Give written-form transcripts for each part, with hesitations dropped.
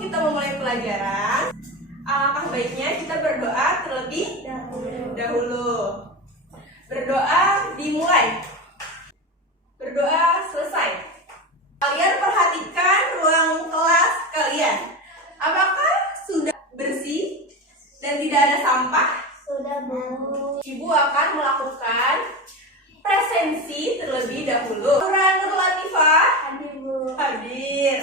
kita memulai pelajaran, alangkah baiknya kita berdoa terlebih dahulu. Berdoa dimulai. Berdoa selesai. Kalian perhatikan ruang kelas kalian. Apakah sudah bersih dan tidak ada sampah? Sudah, Bu. Ibu akan melakukan presensi terlebih dahulu. Nur Latifah Hadir, Bu. hadir.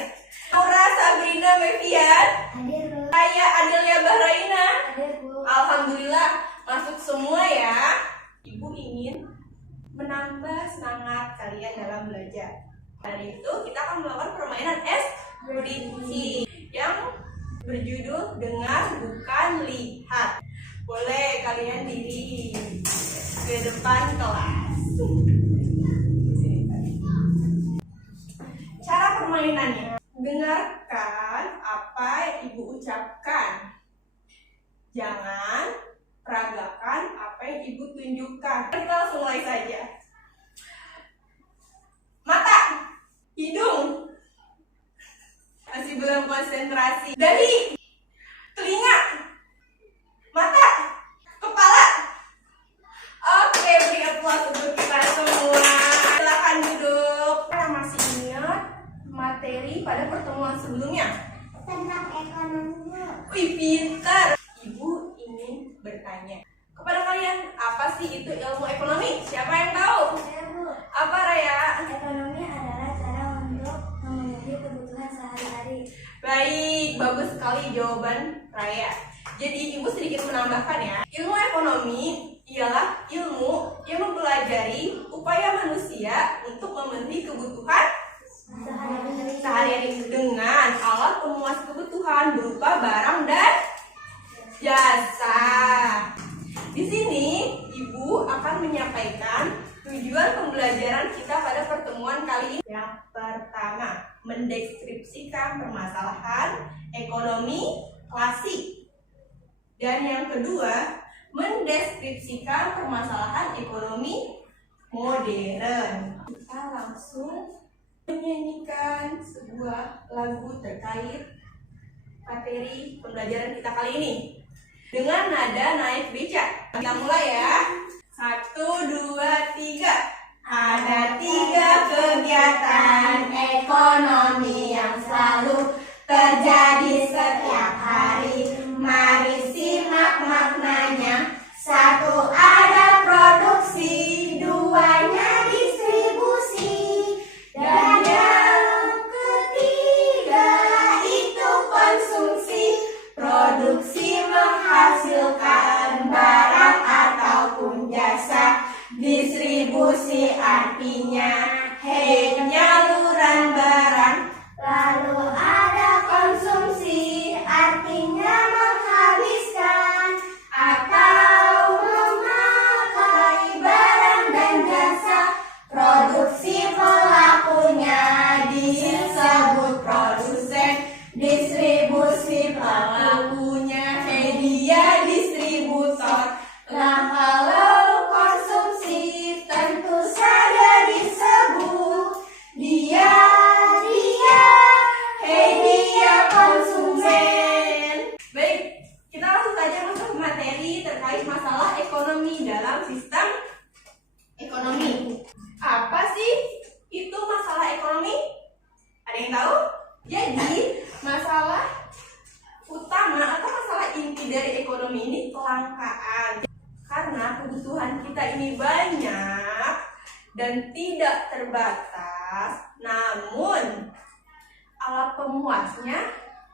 Naura Sabrina Mevian, Hadir, Bu. Raya Adelia Bahraina. Hadir, Bu. Alhamdulillah masuk semua ya. Ibu ingin menambah semangat kalian dalam belajar. Hari itu kita akan melakukan permainan SBC yang berjudul dengar bukan lihat. Boleh kalian diri ke depan kelas. Cara permainannya, dengarkan apa ibu ucapkan. Jangan peragakan apa yang ibu tunjukkan. Kita langsung mulai saja. Mata, hidung, masih belum konsentrasi. Dahi, telinga, mata, kepala. Oke, beri aplaus untuk kita semua. Silakan duduk. Kita masih ingat materi pada pertemuan sebelumnya? Tentang ekonomi, Bu. Wih, pintar. Ibu ingin bertanya kepada kalian, apa sih itu ilmu ekonomi? Siapa yang tahu? Saya, Bu. Apa, Raya? Ekonomi adalah cara untuk memenuhi kebutuhan sehari-hari. Baik, bagus sekali jawaban Raya. Jadi ibu sedikit menambahkan ya, ilmu ekonomi ialah ilmu yang mempelajari upaya manusia untuk memenuhi kebutuhan sehari-hari dengan alat pemuas kebutuhan berupa barang dan jasa. Di sini ibu akan menyampaikan tujuan pembelajaran kita pada pertemuan kali ini. Yang pertama, mendeskripsikan permasalahan ekonomi klasik. Dan yang kedua, mendeskripsikan permasalahan ekonomi modern. Kita langsung menyanyikan sebuah lagu terkait materi pembelajaran kita kali ini dengan nada naik becak. Kita mulai ya. 1, 2, 3. Ada 3 kegiatan ekonomi yang selalu terjadi setiap hari. Mari simak maknanya. 1, ada produksi, 2-nya distribusi, dan yang ketiga itu konsumsi. Produksi menghasilkan barang ataupun jasa, distribusi artinya penyaluran barang. Lalu ada konsumsi, artinya menghabiskan atau memakai barang dan jasa. Produksi pelakunya disebut produsen, distribusi pelakunya media distributor. Nah, kalau konsumsi tentu saja disebut dia konsumen. Baik, kita langsung saja masuk ke materi terkait masalah ekonomi dalam sistem ekonomi. Apa sih itu masalah ekonomi? Ada yang tahu? Jadi, masalah utama atau masalah inti dari ekonomi ini kelangkaan. Karena kebutuhan kita ini banyak dan tidak terbatas, namun alat pemuasnya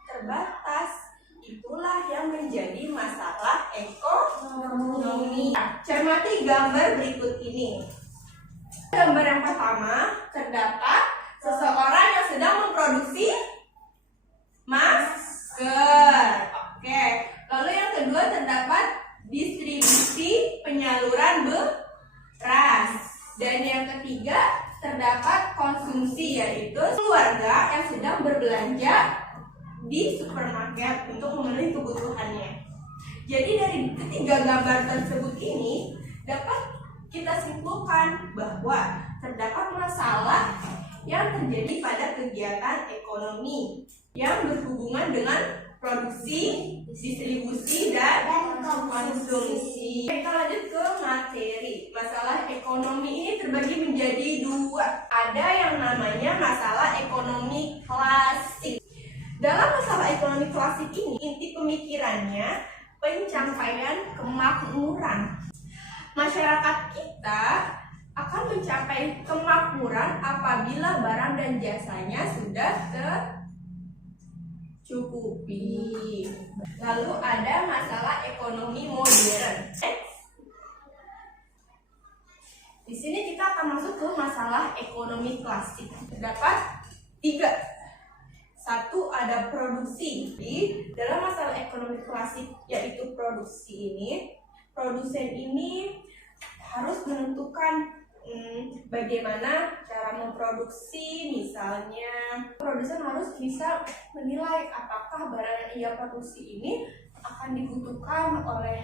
terbatas. Itulah yang menjadi masalah ekonomi. Cermati gambar berikut ini. Gambar yang pertama terdapat seseorang yang sedang memproduksi masker. Oke. Lalu yang kedua terdapat distribusi penyaluran beras. Dan yang ketiga terdapat konsumsi, yaitu keluarga yang sedang berbelanja di supermarket untuk memenuhi kebutuhannya. Jadi dari ketiga gambar tersebut ini dapat kita simpulkan bahwa terdapat masalah yang terjadi pada kegiatan ekonomi. yang berhubungan dengan produksi, distribusi, dan konsumsi. Kita lanjut ke materi. Masalah ekonomi ini terbagi menjadi dua. Ada yang namanya masalah ekonomi klasik. Dalam masalah ekonomi klasik ini, inti pemikirannya pencapaian kemakmuran. Masyarakat kita akan mencapai kemakmuran apabila barang dan jasanya sudah tercukupi. Lalu ada masalah ekonomi modern. Di sini kita akan masuk ke masalah ekonomi klasik. Terdapat 3. Satu, ada produksi. Dalam masalah ekonomi klasik yaitu produksi ini, produsen ini harus menentukan bagaimana cara memproduksi. Misalnya, produsen harus bisa menilai apakah barang yang ia produksi ini akan dibutuhkan oleh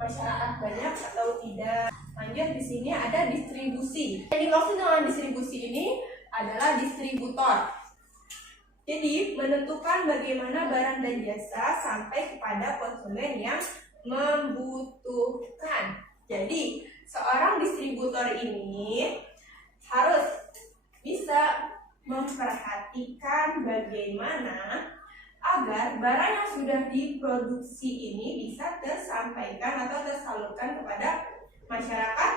masyarakat banyak atau tidak. Lanjut, di sini ada distribusi. Yang dimaksud dengan distribusi ini adalah distributor. Jadi, menentukan bagaimana barang dan jasa sampai kepada konsumen yang membutuhkan. Jadi, seorang distributor ini harus bisa memperhatikan bagaimana agar barang yang sudah diproduksi ini bisa tersampaikan atau tersalurkan kepada masyarakat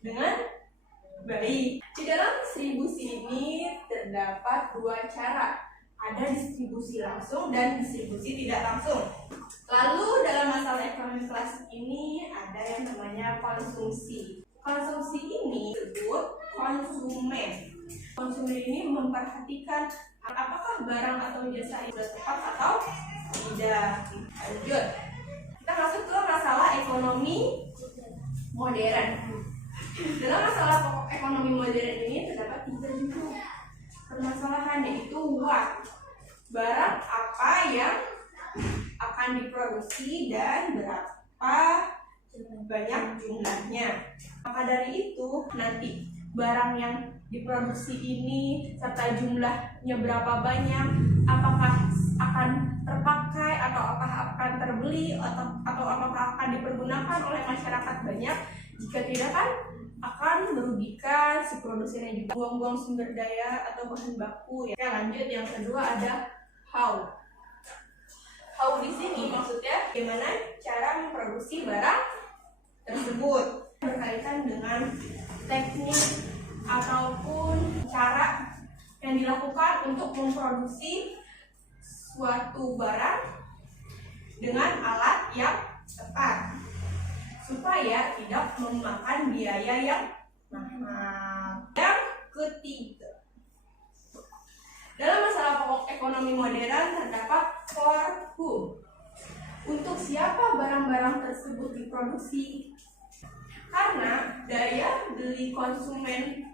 dengan baik. Di dalam distribusi ini terdapat 2 cara. Ada distribusi langsung dan distribusi tidak langsung. Lalu dalam masalah ekonomi klasik ini ada yang namanya konsumsi. Konsumsi ini disebut konsumen. Konsumen ini memperhatikan apakah barang atau jasa itu tepat atau tidak. Lanjut, kita masuk ke masalah ekonomi modern. Dalam masalah pokok ekonomi modern ini terdapat 3 juga permasalahan, yaitu barang apa yang akan diproduksi dan berapa banyak jumlahnya. Maka dari itu nanti barang yang diproduksi ini serta jumlahnya berapa banyak, apakah akan terpakai atau apakah akan terbeli atau apakah akan dipergunakan oleh masyarakat banyak. Jika tidak kan akan merugikan si produsennya juga, buang-buang sumber daya atau bahan baku. Ya, lanjut yang kedua ada how. How di sini maksudnya bagaimana cara memproduksi barang tersebut, berkaitan dengan teknik ataupun cara yang dilakukan untuk memproduksi suatu barang dengan alat yang tepat supaya tidak memakan biaya yang mahal. Yang ketiga, dalam masalah pokok ekonomi modern terdapat for whom. Untuk siapa barang-barang tersebut diproduksi? Karena daya beli konsumen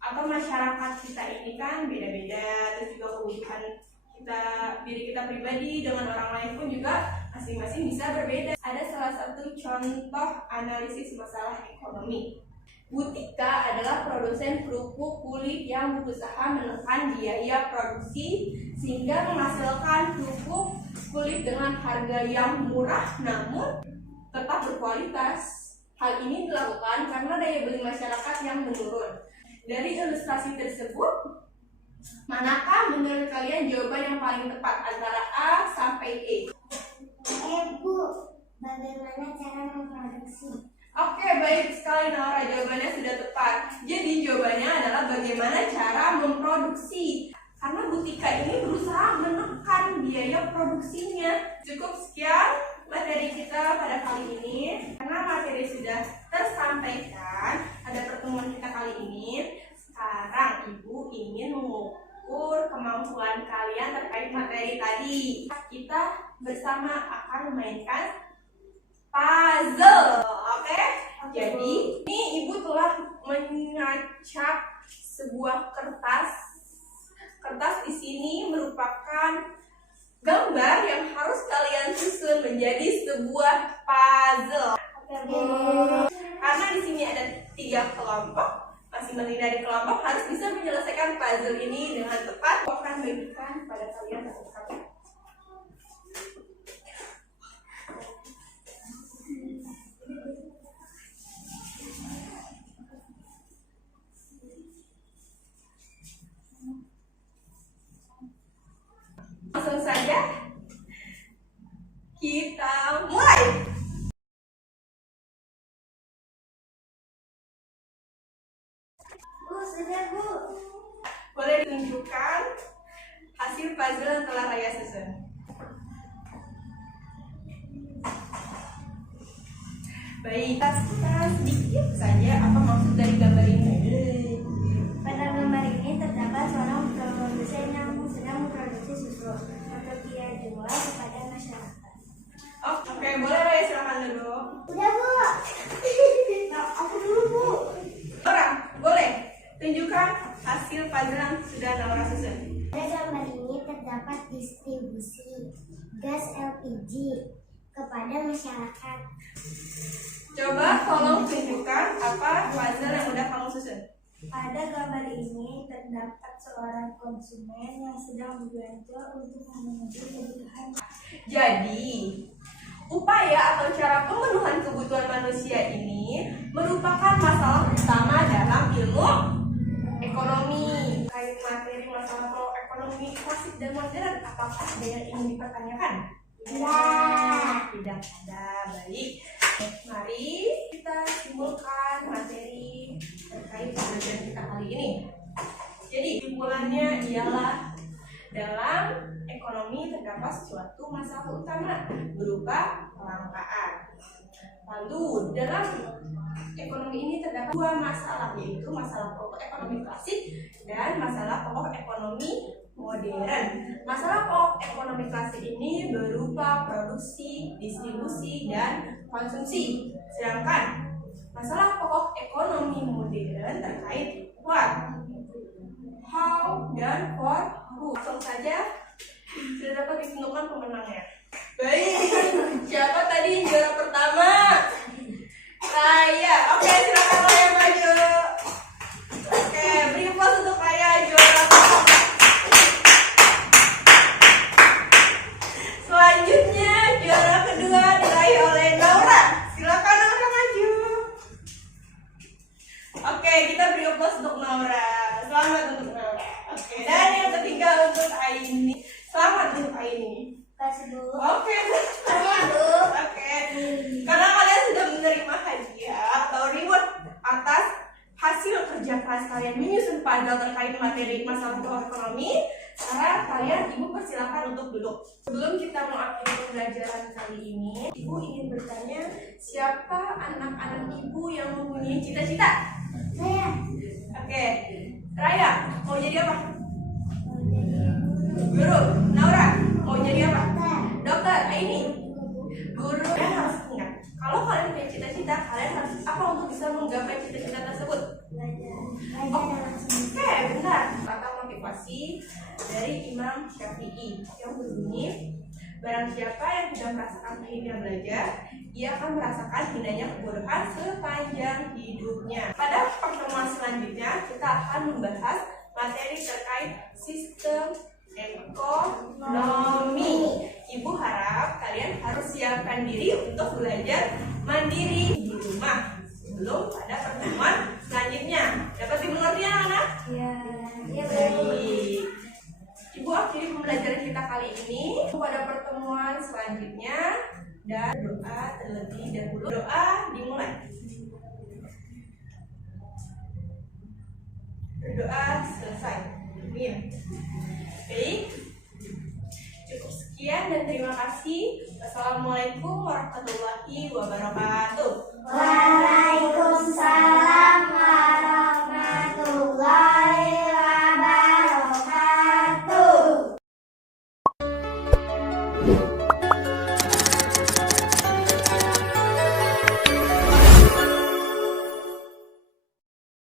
atau masyarakat kita ini kan beda-beda, terus juga kebutuhan diri kita pribadi dengan orang lain pun juga masing-masing bisa berbeda. Ada salah satu contoh analisis masalah ekonomi. Butika adalah produsen kerupuk kulit yang berusaha menekan biaya produksi sehingga menghasilkan kerupuk kulit dengan harga yang murah namun tetap berkualitas. Hal ini dilakukan karena daya beli masyarakat yang menurun. Dari ilustrasi tersebut, manakah menurut kalian jawaban yang paling tepat antara A sampai E? Bu, bagaimana cara memproduksi? Oke, baik sekali Nora, jawabannya sudah tepat. Jadi jawabannya adalah bagaimana cara memproduksi. Karena Butika ini berusaha menekan biaya produksinya. Cukup sekian materi kita pada kali ini. Karena materi sudah tersampaikan pada pertemuan kita kali ini, sekarang Ibu ingin mengukur kemampuan kalian terkait materi tadi. Kita bersama akan memainkan puzzle. Oke? Jadi, ini Ibu telah mengacak sebuah kertas. Kertas di sini merupakan gambar yang harus kalian susun menjadi sebuah puzzle. Karena di sini ada 3 kelompok, masing-masing dari kelompok harus bisa menyelesaikan puzzle ini dengan tepat. Aku akan bagikan pada kalian satu-satu. tunjukkan hasil puzzle yang telah Raya susun. Baik, kita sedikit saja apa maksud dari gambar ini. Pada gambar ini terdapat seorang produsen yang sedang memproduksi susu untuk dia jual kepada masyarakat. Oh, oke, boleh Raya, silakan dulu. Udah Bu. Nah, aku dulu Bu. Orang, boleh tunjukkan hasil puzzle yang sudah Naura susun. Pada gambar ini terdapat distribusi gas LPG kepada masyarakat. Coba tolong tunjukkan apa puzzle yang udah kamu susun. Pada gambar ini terdapat seorang konsumen yang sedang berbelanja untuk memenuhi kebutuhan. Jadi, upaya atau cara pemenuhan kebutuhan manusia ini merupakan masalah utama dalam ilmu ekonomi. Terkait materi masalah ekonomi klasik dan modern, apakah ada yang ingin dipertanyakan? Tidak ada. Baik. Mari kita simpulkan materi terkait pembelajaran kita kali ini. Jadi, simpulannya ialah dalam ekonomi terdapat suatu masalah utama berupa kelangkaan. Lalu dalam ekonomi ini terdapat dua masalah, yaitu masalah pokok ekonomi klasik dan masalah pokok ekonomi modern. Masalah pokok ekonomi klasik ini berupa produksi, distribusi, dan konsumsi. Sedangkan masalah pokok ekonomi modern terkait what, how, dan for who. Langsung saja sudah dapat ditentukan pemenangnya. Baik, siapa tadi juara pertama? Raya. Oke, silakan Raya maju. Oke, beri aplaus untuk Raya, juara pertama. Selanjutnya juara kedua diraih oleh Naura. Silakan Naura maju. Oke, kita beri aplaus untuk Naura. Selamat untuk Naura. Oke, dan yang ketiga untuk Aini. Selamat untuk Aini. Kasih Bu. Oke, oke. Karena kalian sudah menerima hadiah atau reward atas hasil kerja keras kalian menyusun puzzle terkait materi masalah pokok ekonomi, sekarang kalian Ibu persilakan untuk duduk. Sebelum kita mengakhiri pembelajaran kali ini, Ibu ingin bertanya, siapa anak-anak Ibu yang mempunyai cita-cita? Saya Oke, Raya mau jadi apa? mau jadi Guru. Naura mau jadi apa? dokter. Dokter. Aini guru. Kalian harus ingat, kalau kalian punya cita-cita, kalian harus apa untuk bisa menggapai cita-cita tersebut? Belajar dalam seminggu. Oke, benar. Kata motivasi dari Imam Syafi'i yang berbunyi, barang siapa yang tidak merasakan pahitnya belajar, ia akan merasakan hinanya kebodohan sepanjang hidupnya. Pada pertemuan selanjutnya, kita akan membahas materi terkait sistem ekonomi. Ibu harap kalian harus siapkan diri untuk belajar mandiri di rumah sebelum pada pertemuan selanjutnya. Dapat dimengerti anak-anak? Iya. Iya Bu. Baik. Ibu akhiri pembelajaran kita kali ini. Pada pertemuan selanjutnya dan doa terlebih dahulu. Doa dimulai. Berdoa selesai. Amin. Baik. Cukup sekian dan terima kasih. Wassalamualaikum warahmatullahi wabarakatuh.